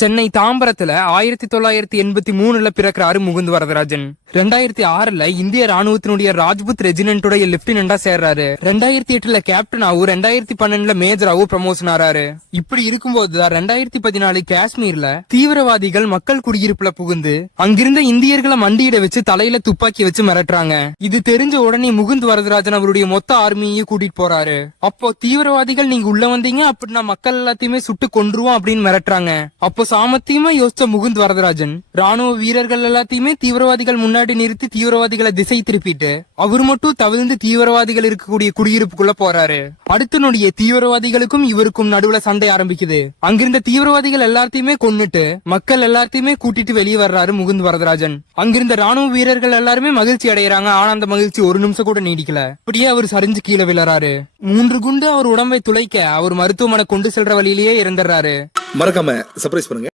சென்னை தாம்பரத்துல 1983 பிறக்கிறாரு முகுந்த் வரதராஜன். 2006 இந்திய ராணுவத்தினுடைய ராஜ்புத் ரெஜிமெண்டோட லெப்டினண்டா சேர்றாரு. 2008 கேப்டனாவும் 2012 மேஜராவும் ப்ரமோஷன் ஆறாரு. இப்படி இருக்கும்போதுதான் 2014 காஷ்மீர்ல தீவிரவாதிகள் மக்கள் குடியிருப்புல புகுந்து அங்கிருந்த இந்தியர்களை மண்டியிட வச்சு தலையில துப்பாக்கி வச்சு மிரட்டுறாங்க. இது தெரிஞ்ச உடனே முகுந்த் வரதராஜன் அவருடைய மொத்த ஆர்மியையும் கூட்டிட்டு போறாரு. அப்போ தீவிரவாதிகள் நீங்க உள்ள வந்தீங்க அப்படின்னா மக்கள் எல்லாத்தையுமே சுட்டு கொன்றுவோம் அப்படின்னு மிரட்டுறாங்க. அப்போ சாமத்தியமா யோசிச்ச முகுந்த் வரதராஜன் ராணுவ வீரர்கள் எல்லாத்தையுமே தீவிரவாதிகள் முன்னாடி நிறுத்தி தீவிரவாதிகளை திசை திருப்பிட்டு அவர் மட்டும் தவிர்த்து தீவிரவாதிகள் இருக்கக்கூடிய குடியிருப்புக்குள்ள போறாரு. அடுத்த நொடியே தீவிரவாதிகளுக்கும் இவருக்கும் நடுவுல சண்டை ஆரம்பிக்குது. அங்கிருந்த தீவிரவாதிகள் எல்லாத்தையுமே கொன்னுட்டு மக்கள் எல்லாத்தையுமே கூட்டிட்டு வெளியே வர்றாரு முகுந்த் வரதராஜன். அங்கிருந்த ராணுவ வீரர்கள் எல்லாருமே மகிழ்ச்சி அடைகிறாங்க. ஆனா அந்த மகிழ்ச்சி ஒரு நிமிஷம் கூட நீடிக்கல. இப்படியே அவர் சரிஞ்சு கீழே விழறாரு. 3 குண்டு அவர் உடம்பை துளைக்க அவர் மருத்துவமனை கொண்டு செல்ற வழியிலேயே இறந்துடுறாரு. மறக்காம சர்ப்ரைஸ் பண்ணுங்க.